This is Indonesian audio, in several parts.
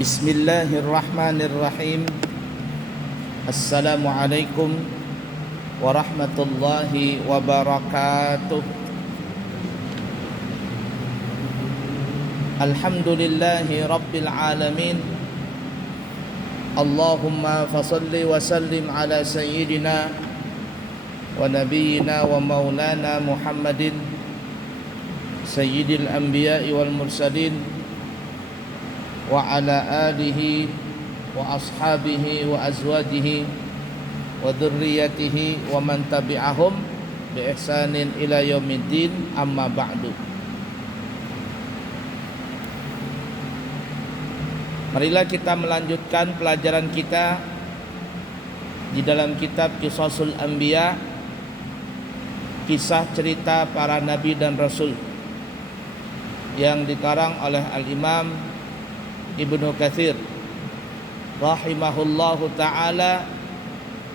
Bismillahirrahmanirrahim. Assalamualaikum warahmatullahi wabarakatuh. Alhamdulillahi rabbil alamin. Allahumma fasalli wa sallim ala sayyidina wa nabiyyina wa maulana Muhammadin sayyidil anbiya'i wal mursalin wa ala alihi wa ashabihi wa azwajihi wa dhurriyyatihi wa man tabi'ahum bi ihsanin ila yaumiddin, amma ba'du. Marilah kita melanjutkan pelajaran kita di dalam kitab Qisasul Anbiya, kisah cerita para nabi dan rasul, yang dikarang oleh Al-Imam Ibnu Katsir rahimahullahu ta'ala,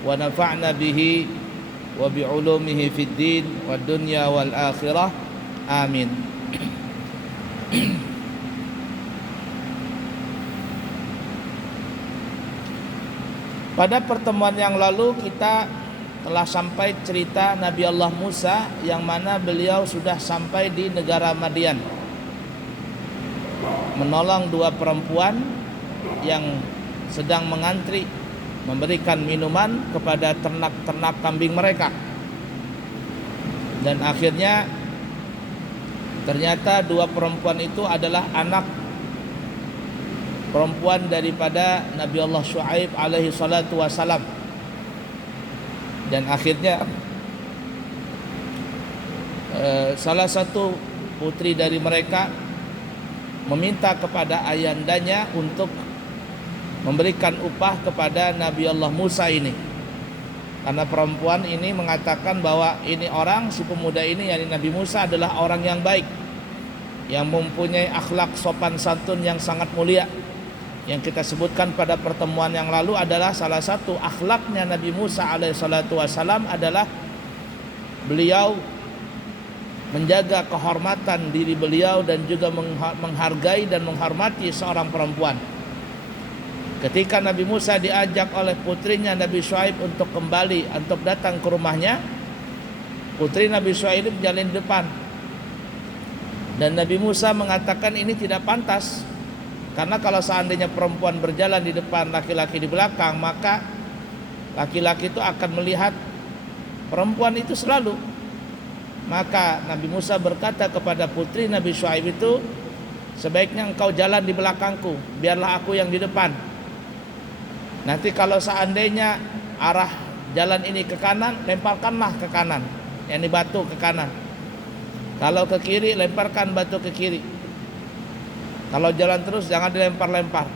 wa nafa'na bihi wa bi'ulumihi fid din wad dunya wal akhirah, amin. Pada pertemuan yang lalu kita telah sampai cerita Nabi Allah Musa, yang mana beliau sudah sampai di negara Madian, menolong dua perempuan yang sedang mengantri memberikan minuman kepada ternak-ternak kambing mereka. Dan akhirnya ternyata dua perempuan itu adalah anak perempuan daripada Nabi Allah Shu'aib alaihi salatu wassalam. Dan akhirnya salah satu putri dari mereka meminta kepada ayandanya untuk memberikan upah kepada Nabi Allah Musa ini, karena perempuan ini mengatakan bahwa ini orang, si pemuda ini, yakni Nabi Musa, adalah orang yang baik, yang mempunyai akhlak sopan santun yang sangat mulia. Yang kita sebutkan pada pertemuan yang lalu adalah salah satu akhlaknya Nabi Musa alaihissalatu wassalam adalah beliau menjaga kehormatan diri beliau dan juga menghargai dan menghormati seorang perempuan. Ketika Nabi Musa diajak oleh putrinya Nabi Shu'aib untuk kembali, untuk datang ke rumahnya, putri Nabi Shu'aib berjalan di depan. Dan Nabi Musa mengatakan ini tidak pantas, karena kalau seandainya perempuan berjalan di depan, laki-laki di belakang, maka laki-laki itu akan melihat perempuan itu selalu. Maka Nabi Musa berkata kepada putri Nabi Shu'aib itu, sebaiknya engkau jalan di belakangku, biarlah aku yang di depan. Nanti kalau seandainya arah jalan ini ke kanan, lemparkanlah ke kanan, yakni batu ke kanan. Kalau ke kiri, lemparkan batu ke kiri. Kalau jalan terus, jangan dilempar-lempar.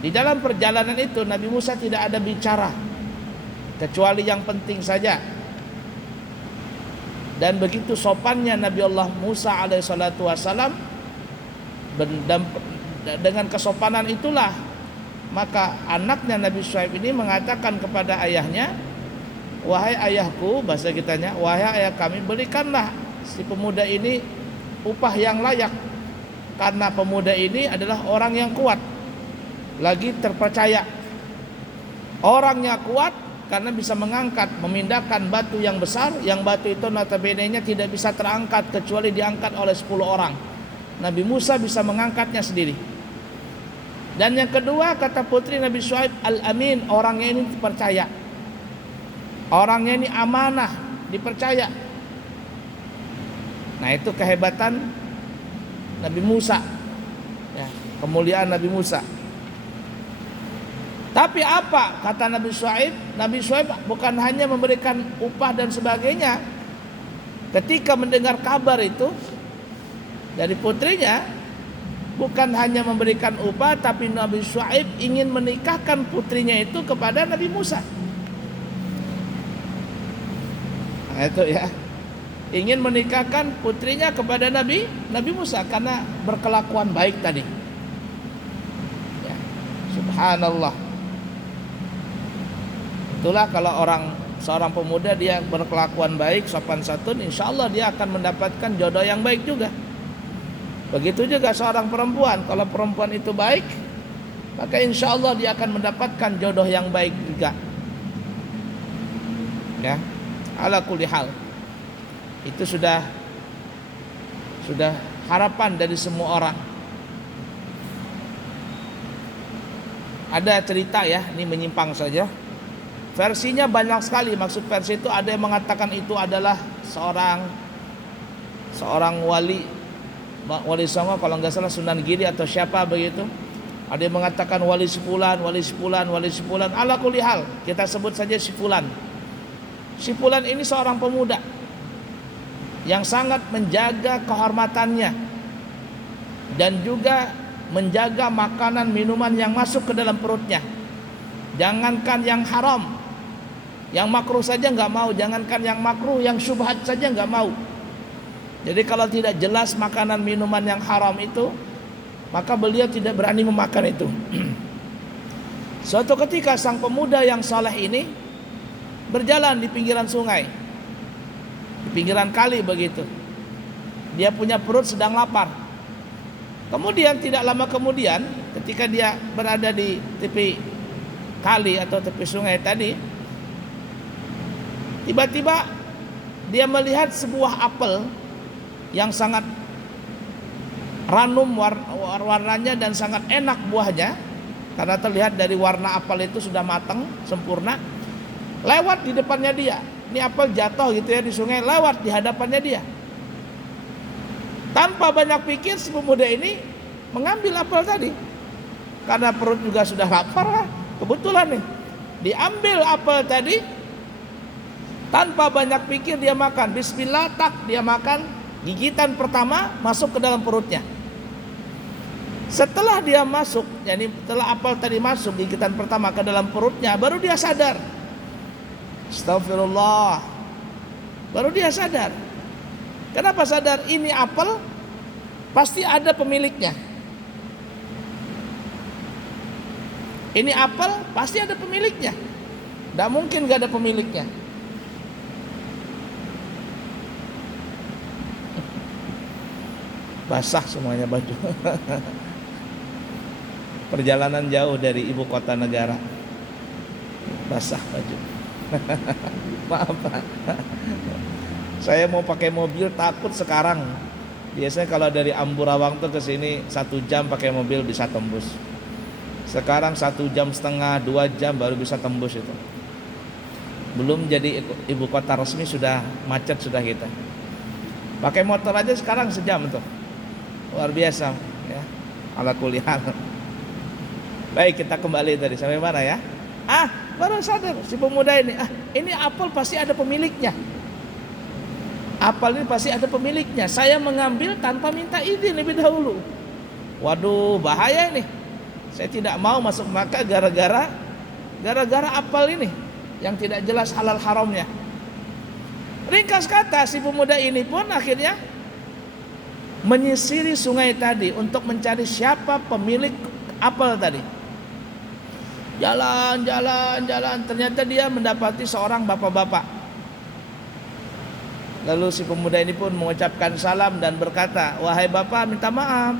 Di dalam perjalanan itu Nabi Musa tidak ada bicara, kecuali yang penting saja. Dan begitu sopannya Nabi Allah Musa alaihissalatu wassalam, dengan kesopanan itulah maka anaknya Nabi Shu'aib ini mengatakan kepada ayahnya, wahai ayahku, bahasa kitanya, wahai ayah kami, berikanlah si pemuda ini upah yang layak, karena pemuda ini adalah orang yang kuat, lagi terpercaya. Orangnya kuat karena bisa mengangkat, memindahkan batu yang besar, yang batu itu notabene-nya tidak bisa terangkat kecuali diangkat oleh 10 orang. Nabi Musa bisa mengangkatnya sendiri. Dan yang kedua, kata putri Nabi Shu'aib, Al-Amin, orangnya ini dipercaya, orangnya ini amanah, dipercaya. Nah, itu kehebatan Nabi Musa, ya, kemuliaan Nabi Musa. Tapi apa kata Nabi Shu'aib? Nabi Shu'aib bukan hanya memberikan upah dan sebagainya. Ketika mendengar kabar itu dari putrinya, bukan hanya memberikan upah, tapi Nabi Shu'aib ingin menikahkan putrinya itu kepada Nabi Musa. Nah, itu ya, ingin menikahkan putrinya kepada Nabi Musa karena berkelakuan baik tadi. Ya, subhanallah. Itulah kalau seorang pemuda dia berkelakuan baik, sopan santun, insya Allah dia akan mendapatkan jodoh yang baik juga. Begitu juga seorang perempuan, kalau perempuan itu baik, maka insya Allah dia akan mendapatkan jodoh yang baik juga. Ya, ala kulli hal. Itu sudah harapan dari semua orang. Ada cerita ya, ini menyimpang saja. Versinya banyak sekali. Maksud versi itu ada yang mengatakan itu adalah seorang wali songo, kalau nggak salah Sunan Giri atau siapa begitu. Ada yang mengatakan wali sepulan. Ala kulli hal, kita sebut saja si fulan. Si fulan ini seorang pemuda yang sangat menjaga kehormatannya dan juga menjaga makanan minuman yang masuk ke dalam perutnya. Jangankan yang haram, yang makruh saja nggak mau. Jangankan yang makruh, yang syubhat saja nggak mau. Jadi kalau tidak jelas makanan minuman yang haram itu, maka beliau tidak berani memakan itu. Suatu ketika sang pemuda yang saleh ini berjalan di pinggiran sungai, di pinggiran kali begitu. Dia punya perut sedang lapar. Kemudian tidak lama kemudian, ketika dia berada di tepi kali atau tepi sungai tadi, tiba-tiba dia melihat sebuah apel yang sangat ranum warnanya dan sangat enak buahnya, karena terlihat dari warna apel itu sudah matang sempurna. Lewat di depannya dia, ini apel jatuh gitu ya di sungai, lewat di hadapannya dia. Tanpa banyak pikir si pemuda ini mengambil apel tadi, karena perut juga sudah lapar. Kebetulan nih diambil apel tadi, tanpa banyak pikir dia makan. Bismillah, tak dia makan. Gigitan pertama masuk ke dalam perutnya. Setelah dia masuk, yani setelah apel tadi masuk gigitan pertama ke dalam perutnya, baru dia sadar. Astagfirullah. Baru dia sadar. Kenapa sadar? Ini apel pasti ada pemiliknya. Ini apel pasti ada pemiliknya. Tidak mungkin gak ada pemiliknya. Basah semuanya baju. Perjalanan jauh dari ibu kota negara, basah baju. Maaf Pak. Saya mau pakai mobil takut sekarang. Biasanya kalau dari Amburawang tuh ke sini 1 jam pakai mobil bisa tembus. Sekarang 1,5 jam, 2 jam baru bisa tembus itu. Belum jadi ibu kota resmi sudah macet sudah kita. Pakai motor aja sekarang sejam tuh. Luar biasa ya. Ala kulli hal. Baik, kita kembali tadi sampai mana ya? Baru sadar si pemuda ini. Ini apel pasti ada pemiliknya. Apel ini pasti ada pemiliknya. Saya mengambil tanpa minta izin lebih dahulu. Waduh, bahaya ini. Saya tidak mau masuk Makkah gara-gara apel ini yang tidak jelas halal haramnya. Ringkas kata, si pemuda ini pun akhirnya menyisiri sungai tadi untuk mencari siapa pemilik apel tadi. Jalan. Ternyata dia mendapati seorang bapak-bapak. Lalu si pemuda ini pun mengucapkan salam dan berkata, "Wahai bapak, minta maaf.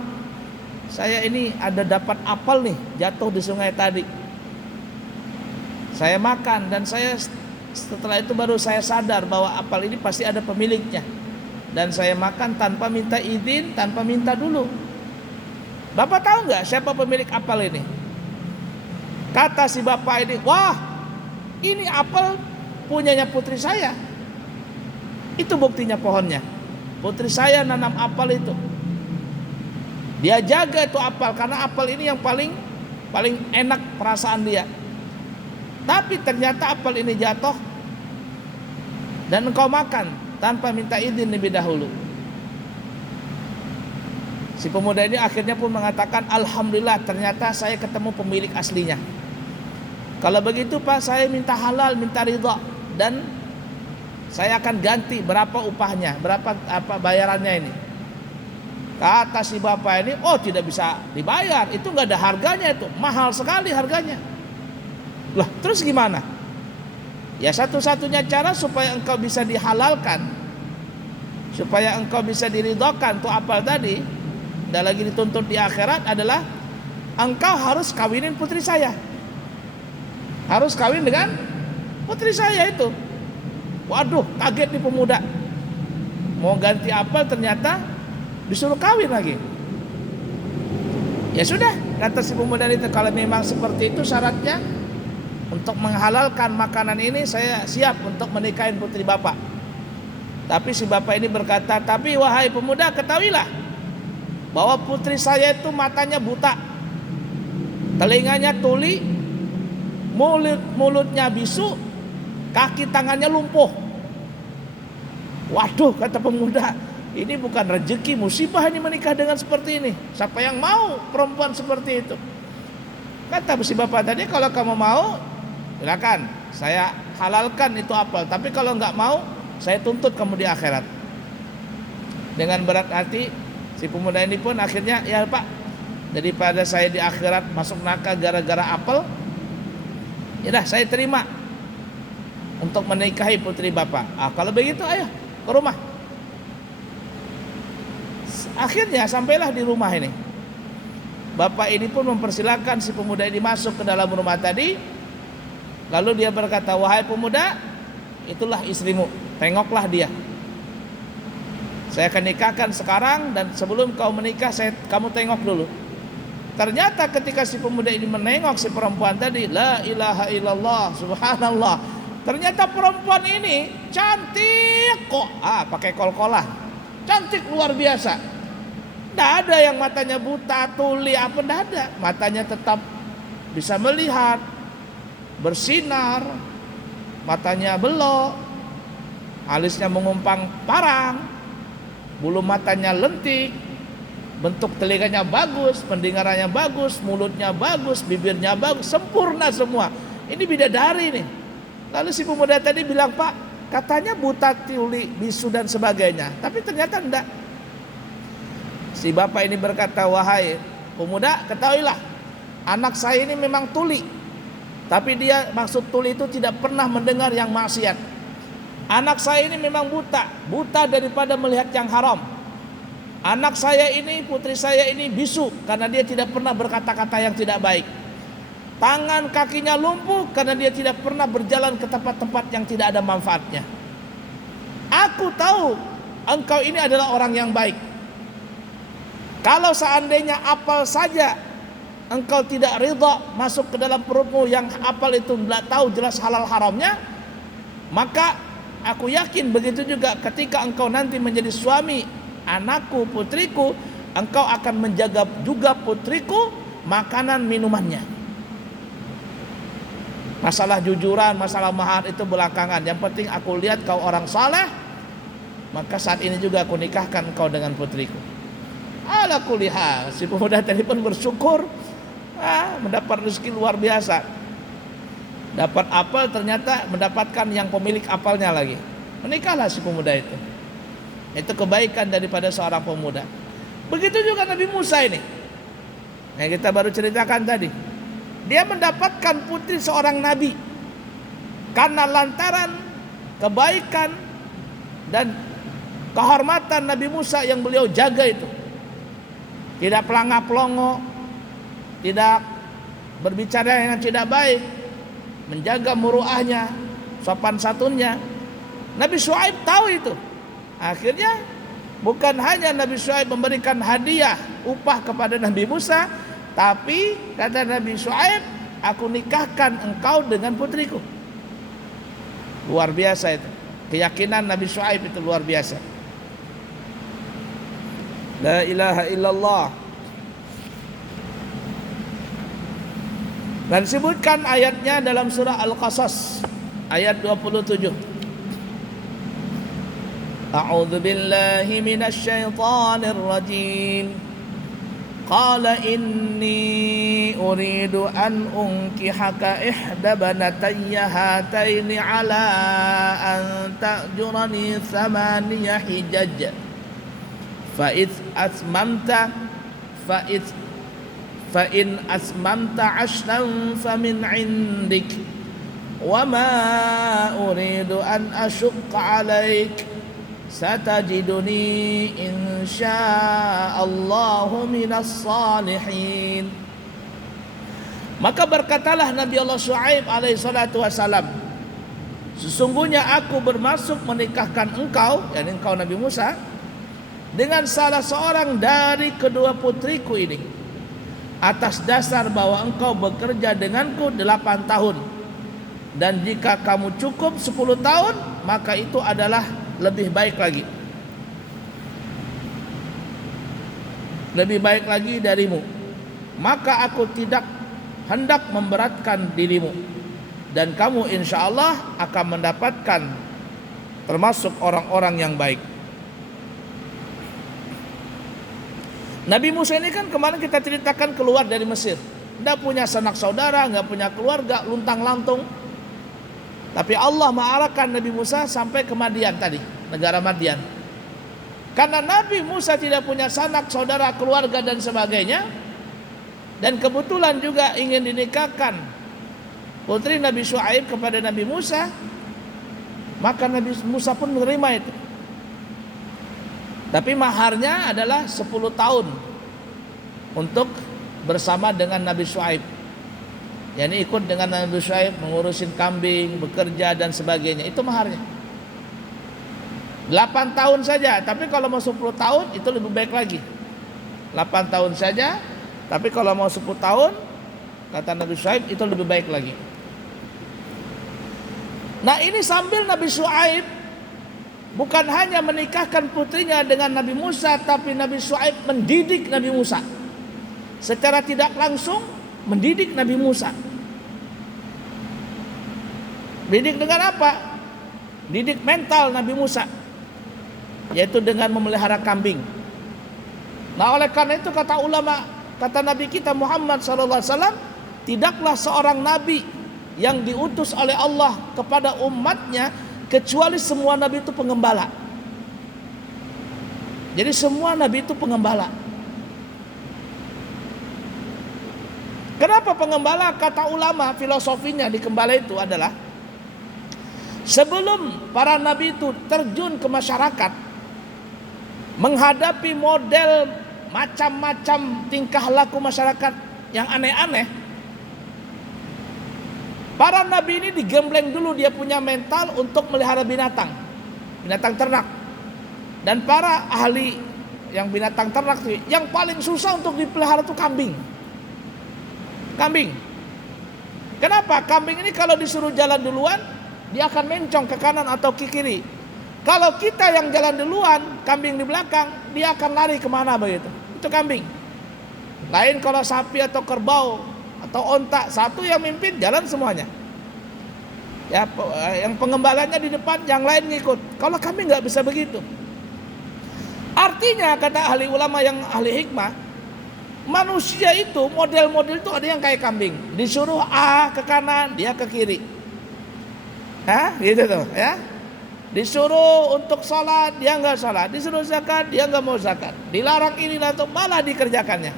Saya ini ada dapat apel nih jatuh di sungai tadi. Saya makan dan setelah itu baru saya sadar bahwa apel ini pasti ada pemiliknya. Dan saya makan tanpa minta izin, tanpa minta dulu. Bapak tahu nggak siapa pemilik apel ini?" Kata si bapak ini, "Wah, ini apel punyanya putri saya. Itu buktinya pohonnya. Putri saya nanam apel itu. Dia jaga itu apel karena apel ini yang paling enak perasaan dia. Tapi ternyata apel ini jatuh dan engkau makan tanpa minta izin lebih dahulu." Si pemuda ini akhirnya pun mengatakan, "Alhamdulillah, ternyata saya ketemu pemilik aslinya. Kalau begitu Pak, saya minta halal, minta ridha, dan saya akan ganti berapa upahnya, berapa bayarannya ini." Kata si bapak ini, "Oh, tidak bisa dibayar, itu nggak ada harganya, itu mahal sekali harganya." Lah, terus gimana? Ya, satu-satunya cara supaya engkau bisa dihalalkan, supaya engkau bisa diridhokan tuh apel tadi, dan lagi dituntut di akhirat adalah engkau harus kawinin putri saya. Harus kawin dengan putri saya itu. Waduh, kaget nih pemuda. Mau ganti apel ternyata disuruh kawin lagi. Ya sudah, kata si pemuda itu, kalau memang seperti itu syaratnya untuk menghalalkan makanan ini, saya siap untuk menikahin putri bapak. Tapi si bapak ini berkata, tapi wahai pemuda, ketahuilah bahwa putri saya itu matanya buta, telinganya tuli, mulutnya bisu, kaki tangannya lumpuh. Waduh, kata pemuda, ini bukan rezeki, musibah ini menikah dengan seperti ini. Siapa yang mau perempuan seperti itu? Kata si bapak tadi, kalau kamu mau, silakan, saya halalkan itu apel. Tapi kalau nggak mau, saya tuntut kamu di akhirat. Dengan berat hati, si pemuda ini pun akhirnya, ya pak, daripada saya di akhirat masuk neraka gara-gara apel, ya dah saya terima untuk menikahi putri bapak. Kalau begitu ayo ke rumah. Akhirnya sampailah di rumah ini. Bapak ini pun mempersilahkan si pemuda ini masuk ke dalam rumah tadi. Lalu dia berkata, wahai pemuda, itulah istrimu, tengoklah dia. Saya akan nikahkan sekarang, dan sebelum kau menikah kamu tengok dulu. Ternyata ketika si pemuda ini menengok si perempuan tadi, la ilaha illallah, subhanallah, ternyata perempuan ini cantik kok. Pakai kol-kolah, cantik luar biasa. Tidak ada yang matanya buta, tuli, apa, tidak ada. Matanya tetap bisa melihat, bersinar, matanya belok, alisnya mengumpang parang, bulu matanya lentik, bentuk telinganya bagus, pendengarannya bagus, mulutnya bagus, bibirnya bagus, sempurna semua. Ini bidadari nih. Lalu si pemuda tadi bilang, pak, katanya buta, tuli, bisu dan sebagainya, tapi ternyata enggak. Si bapak ini berkata, wahai pemuda, ketahuilah, anak saya ini memang tuli, tapi dia maksud tuli itu tidak pernah mendengar yang maksiat. Anak saya ini memang buta daripada melihat yang haram. Anak saya ini, putri saya ini bisu karena dia tidak pernah berkata-kata yang tidak baik. Tangan kakinya lumpuh karena dia tidak pernah berjalan ke tempat-tempat yang tidak ada manfaatnya. Aku tahu engkau ini adalah orang yang baik. Kalau seandainya apal saja engkau tidak ridha masuk ke dalam perutmu yang apal itu tidak tahu jelas halal haramnya, maka aku yakin begitu juga ketika engkau nanti menjadi suami anakku, putriku, engkau akan menjaga juga putriku makanan minumannya. Masalah jujuran, masalah mahar itu belakangan. Yang penting aku lihat kau orang saleh, maka saat ini juga aku nikahkan kau dengan putriku. Ala kulli hal, si pemuda tadi pun bersyukur, mendapat rezeki luar biasa. Dapat apel, ternyata mendapatkan yang pemilik apelnya lagi. Menikahlah si pemuda itu. Itu kebaikan daripada seorang pemuda. Begitu juga Nabi Musa ini, yang kita baru ceritakan tadi. Dia mendapatkan putri seorang nabi karena lantaran kebaikan dan kehormatan Nabi Musa yang beliau jaga itu. Tidak pelangap-pelongo, tidak berbicara yang tidak baik, menjaga muruahnya, sopan santunnya. Nabi Syuaib tahu itu. Akhirnya bukan hanya Nabi Syuaib memberikan hadiah upah kepada Nabi Musa, tapi kata Nabi Syuaib, aku nikahkan engkau dengan putriku. Luar biasa itu. Keyakinan Nabi Syuaib itu luar biasa. La ilaha illallah. Dan sebutkan ayatnya dalam surah Al-Qasas ayat 27. A'udzu billahi minasy syaithanir rajim. Qala inni uridu an unkihaka ihda banatayya hataini ala an ta'jurani thamaniya hijaj fa in asmamta ashran famin indik wa ma uridu an ashqa alaik satajiduni insya'allahu minas salihin. Maka berkatalah Nabi Allah Syuaib alaihi salatu wasalam, sesungguhnya aku bermaksud menikahkan engkau, yakni engkau Nabi Musa, dengan salah seorang dari kedua putriku ini, atas dasar bahwa engkau bekerja denganku 8 tahun, dan jika kamu cukup 10 tahun, maka itu adalah lebih baik lagi. Lebih baik lagi darimu. Maka aku tidak hendak memberatkan dirimu, dan kamu insya Allah akan mendapatkan termasuk orang-orang yang baik. Nabi Musa ini kan kemarin kita ceritakan keluar dari Mesir, tidak punya sanak saudara, nggak punya keluarga, luntang lantung. Tapi Allah mengarahkan Nabi Musa sampai ke Madian tadi, negara Madian. Karena Nabi Musa tidak punya sanak saudara, keluarga dan sebagainya, dan kebetulan juga ingin dinikahkan putri Nabi Syuaib kepada Nabi Musa, maka Nabi Musa pun menerima itu. Tapi maharnya adalah 10 tahun untuk bersama dengan Nabi Syuaib. Yani ikut dengan Nabi Syuaib mengurusin kambing, bekerja dan sebagainya. Itu maharnya 8 tahun saja. Tapi kalau mau 10 tahun itu lebih baik lagi. 8 tahun saja, tapi kalau mau 10 tahun, kata Nabi Syuaib, itu lebih baik lagi. Nah, ini sambil Nabi Syuaib bukan hanya menikahkan putrinya dengan Nabi Musa, tapi Nabi Syuaib mendidik Nabi Musa. Secara tidak langsung mendidik Nabi Musa. Didik dengan apa? Didik mental Nabi Musa, yaitu dengan memelihara kambing. Nah, oleh karena itu kata ulama, kata Nabi kita Muhammad SAW, tidaklah seorang nabi yang diutus oleh Allah kepada umatnya kecuali semua nabi itu pengembala. Jadi semua nabi itu pengembala. Kenapa pengembala? Kata ulama, filosofinya di gembala itu adalah sebelum para nabi itu terjun ke masyarakat, menghadapi model macam-macam tingkah laku masyarakat yang aneh-aneh, para nabi ini digembleng dulu, dia punya mental untuk melihara binatang ternak. Dan para ahli yang binatang ternak, yang paling susah untuk dipelihara itu kambing. Kenapa? Kambing ini kalau disuruh jalan duluan, dia akan mencong ke kanan atau ke kiri. Kalau kita yang jalan duluan, kambing di belakang, dia akan lari kemana begitu. Itu kambing. Lain kalau sapi atau kerbau atau onta, satu yang mimpin jalan semuanya. Ya, yang pengembalanya di depan, yang lain ngikut. Kalau kambing nggak bisa begitu. Artinya kata ahli ulama yang ahli hikmah, manusia itu model-model itu ada yang kayak kambing, disuruh A ke kanan, dia ke kiri. Gitu tuh ya. Disuruh untuk sholat, dia nggak sholat. Disuruh zakat, dia nggak mau zakat. Dilarang ini atau malah dikerjakannya.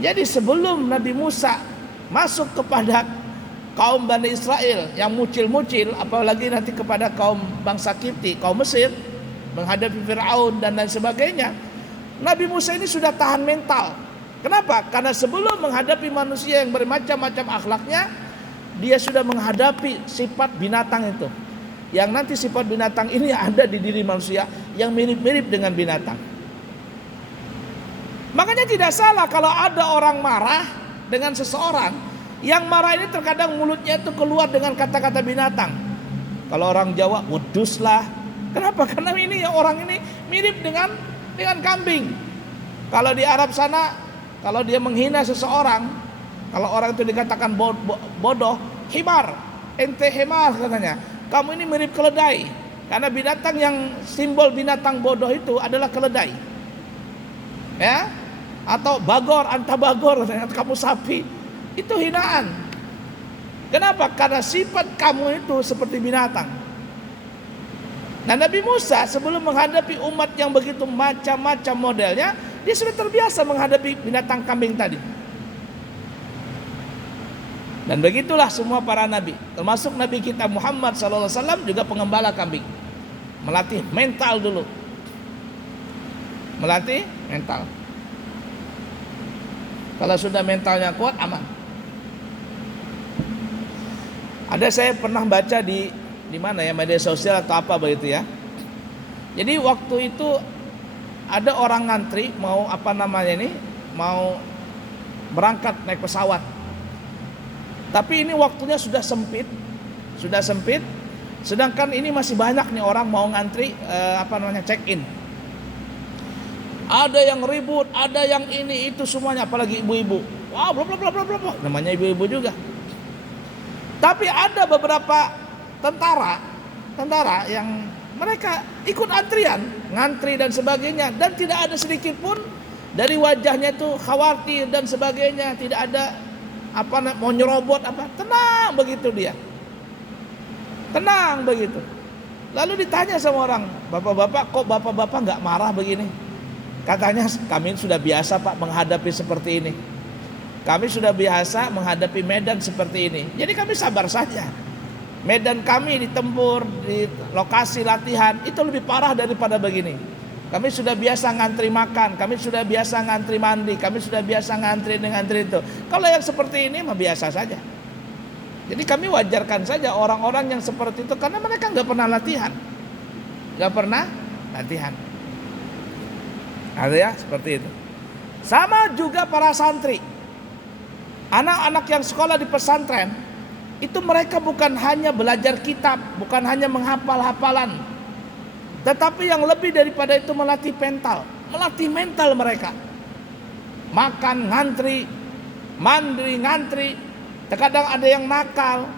Jadi sebelum Nabi Musa masuk kepada kaum Bani Israel yang mucil-mucil, apalagi nanti kepada kaum bangsa Kipti, kaum Mesir, menghadapi Fir'aun dan lain sebagainya, Nabi Musa ini sudah tahan mental. Kenapa? Karena sebelum menghadapi manusia yang bermacam-macam akhlaknya, dia sudah menghadapi sifat binatang itu. Yang nanti sifat binatang ini ada di diri manusia yang mirip-mirip dengan binatang. Makanya tidak salah kalau ada orang marah dengan seseorang, yang marah ini terkadang mulutnya itu keluar dengan kata-kata binatang. Kalau orang Jawa, wedus lah. Kenapa? Karena ini orang ini mirip dengan kambing. Kalau di Arab sana, kalau dia menghina seseorang, kalau orang itu dikatakan bodoh, himar, ente himar katanya. Kamu ini mirip keledai. Karena binatang yang simbol binatang bodoh itu adalah keledai. Ya? Atau bagor, anta bagor katanya, kamu sapi. Itu hinaan. Kenapa? Karena sifat kamu itu seperti binatang. Nah, Nabi Musa sebelum menghadapi umat yang begitu macam-macam modelnya, dia sudah terbiasa menghadapi binatang kambing tadi. Dan begitulah semua para nabi, termasuk Nabi kita Muhammad SAW juga pengembala kambing. Melatih mental dulu. Melatih mental. Kalau sudah mentalnya kuat, aman. Ada saya pernah baca di mana ya, media sosial atau apa begitu ya. Jadi waktu itu ada orang ngantri mau mau berangkat naik pesawat. Tapi ini waktunya sudah sempit, sedangkan ini masih banyak nih orang mau ngantri check in. Ada yang ribut, ada yang ini itu semuanya, apalagi ibu-ibu. Wah, bla bla bla bla bla. Namanya ibu-ibu juga. Tapi ada beberapa tentara yang mereka ikut antrian, ngantri dan sebagainya, dan tidak ada sedikit pun dari wajahnya itu khawatir dan sebagainya, tidak ada mau nyerobot tenang begitu dia. Tenang begitu. Lalu ditanya sama orang, "Bapak-bapak, kok bapak-bapak nggak marah begini?" Katanya, "Kami sudah biasa Pak menghadapi seperti ini. Kami sudah biasa menghadapi medan seperti ini. Jadi kami sabar saja. Medan kami ditempur di lokasi latihan itu lebih parah daripada begini. Kami sudah biasa ngantri makan, kami sudah biasa ngantri mandi, kami sudah biasa ngantri itu. Kalau yang seperti ini mah biasa saja. Jadi kami wajarkan saja orang-orang yang seperti itu karena mereka nggak pernah latihan. Ada ya seperti itu. Sama juga para santri. Anak-anak yang sekolah di pesantren itu mereka bukan hanya belajar kitab, bukan hanya menghafal hafalan, tetapi yang lebih daripada itu melatih mental mereka. Makan ngantri, mandi ngantri. Terkadang ada yang nakal,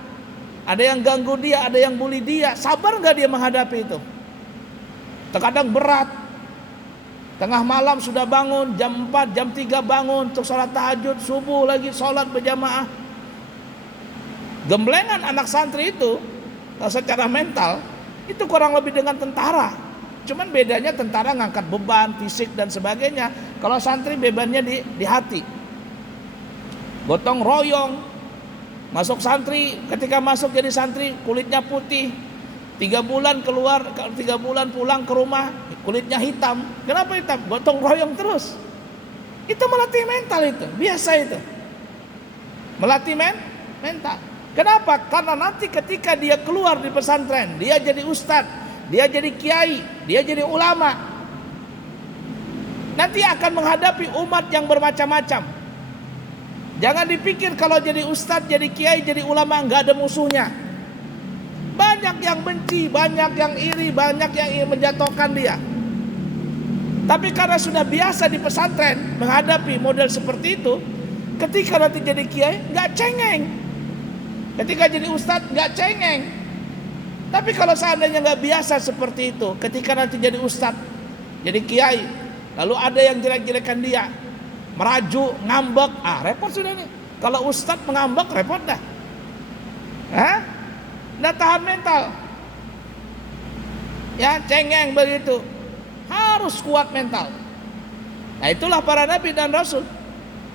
ada yang ganggu dia, ada yang bully dia. Sabar nggak dia menghadapi itu? Terkadang berat. Tengah malam sudah bangun, jam 4, jam 3 bangun untuk sholat tahajud, subuh lagi sholat berjamaah. Gemblengan anak santri itu secara mental itu kurang lebih dengan tentara. Cuman bedanya tentara ngangkat beban fisik dan sebagainya. Kalau santri bebannya di hati. Gotong royong. Masuk santri, ketika masuk jadi santri kulitnya putih. 3 bulan keluar, 3 bulan pulang ke rumah kulitnya hitam. Kenapa hitam? Gotong royong terus. Itu melatih mental itu, biasa itu. Melatih mental. Kenapa? Karena nanti ketika dia keluar di pesantren, dia jadi ustadz, dia jadi kiai, dia jadi ulama. Nanti akan menghadapi umat yang bermacam-macam. Jangan dipikir kalau jadi ustadz, jadi kiai, jadi ulama nggak ada musuhnya. Banyak yang benci, banyak yang iri, banyak yang ingin menjatuhkan dia. Tapi karena sudah biasa di pesantren menghadapi model seperti itu, ketika nanti jadi kiai nggak cengeng, ketika jadi ustadz nggak cengeng. Tapi kalau seandainya nggak biasa seperti itu, ketika nanti jadi ustadz, jadi kiai, lalu ada yang jelek-jelekan dia, merajuk, ngambek, repot sudah nih. Kalau ustadz mengambek repot dah. Nggak tahan mental. Ya, cengeng begitu. Harus kuat mental. Nah, itulah para nabi dan rasul.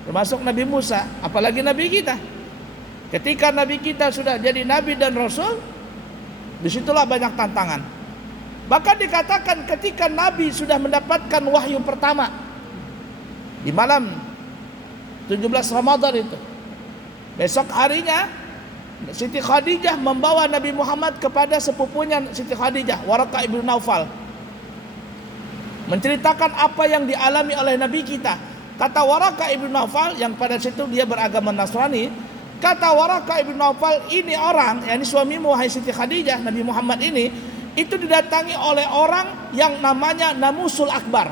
Termasuk Nabi Musa, apalagi nabi kita. Ketika nabi kita sudah jadi nabi dan rasul, disitulah banyak tantangan. Bahkan dikatakan ketika nabi sudah mendapatkan wahyu pertama di malam 17 Ramadan itu, besok harinya Siti Khadijah membawa Nabi Muhammad kepada sepupunya Siti Khadijah, Waraqah ibnu Naufal, menceritakan apa yang dialami oleh Nabi kita. Kata Waraqah ibnu Naufal yang pada situ dia beragama Nasrani, kata Waraqah ibnu Naufal, ini orang, yakni suamimu wahai Siti Khadijah, Nabi Muhammad ini, itu didatangi oleh orang yang namanya Namusul Akbar,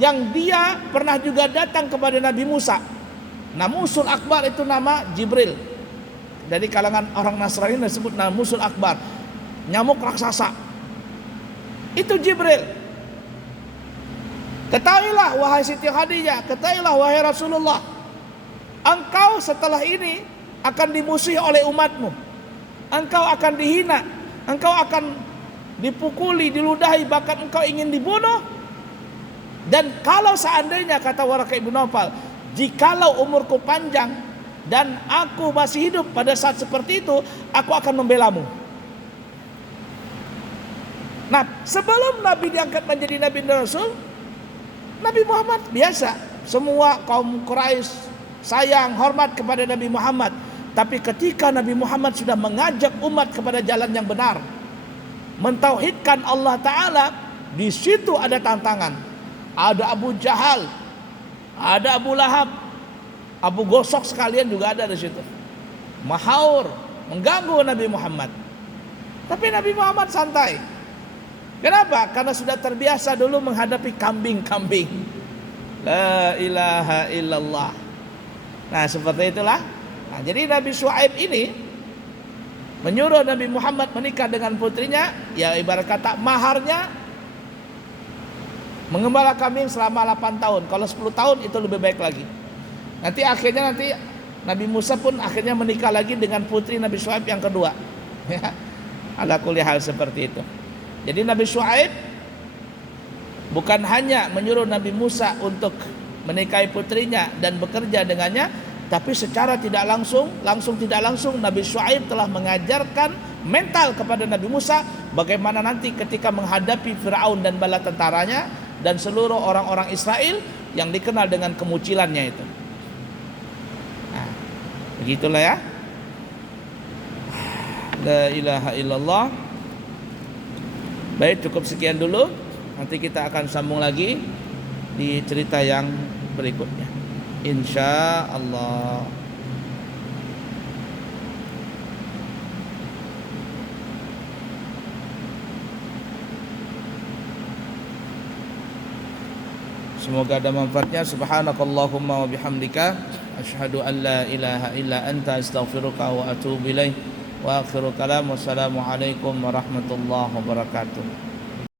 yang dia pernah juga datang kepada Nabi Musa. Namusul Akbar itu nama Jibril. Dari kalangan orang Nasrani disebut Namusul Akbar, nyamuk raksasa. Itu Jibril. Ketahuilah wahai Siti Khadijah, ketahuilah wahai Rasulullah, engkau setelah ini akan dimusuhi oleh umatmu. Engkau akan dihina, engkau akan dipukuli, diludahi, bahkan engkau ingin dibunuh. Dan kalau seandainya, kata Waraqah ibnu Naufal, jikalau umurku panjang dan aku masih hidup pada saat seperti itu, aku akan membelamu. Nah, sebelum Nabi diangkat menjadi Nabi dan Rasul, Nabi Muhammad biasa. Semua kaum Quraisy sayang, hormat kepada Nabi Muhammad. Tapi ketika Nabi Muhammad sudah mengajak umat kepada jalan yang benar, mentauhidkan Allah Ta'ala, di situ ada tantangan. Ada Abu Jahal, ada Abu Lahab, Abu Gosok sekalian juga ada di situ. Mahaur, mengganggu Nabi Muhammad. Tapi Nabi Muhammad santai. Kenapa? Karena sudah terbiasa dulu menghadapi kambing-kambing. La ilaha illallah. Nah, seperti itulah. Nah, jadi Nabi Syuaib ini menyuruh Nabi Muhammad menikah dengan putrinya, ya ibarat kata maharnya mengembala kambing selama 8 tahun. Kalau 10 tahun itu lebih baik lagi. Nanti akhirnya Nabi Musa pun akhirnya menikah lagi dengan putri Nabi Syuaib yang kedua. Ya, ala kulli hal seperti itu. Jadi Nabi Syuaib bukan hanya menyuruh Nabi Musa untuk menikahi putrinya dan bekerja dengannya, tapi secara tidak langsung tidak langsung Nabi Syuaib telah mengajarkan mental kepada Nabi Musa bagaimana nanti ketika menghadapi Firaun dan bala tentaranya dan seluruh orang-orang Israel yang dikenal dengan kemucilannya itu. Nah, begitulah ya. La ilaha illallah. Baik, cukup sekian dulu. Nanti kita akan sambung lagi di cerita yang berikutnya, insya Allah. Semoga ada manfaatnya. Subhanakallahumma wa bihamdika asyhadu an la ilaha illa anta astaghfiruka wa atubu ilaik. Wa akhiru kalam. Wassalamualaikum warahmatullahi wabarakatuh.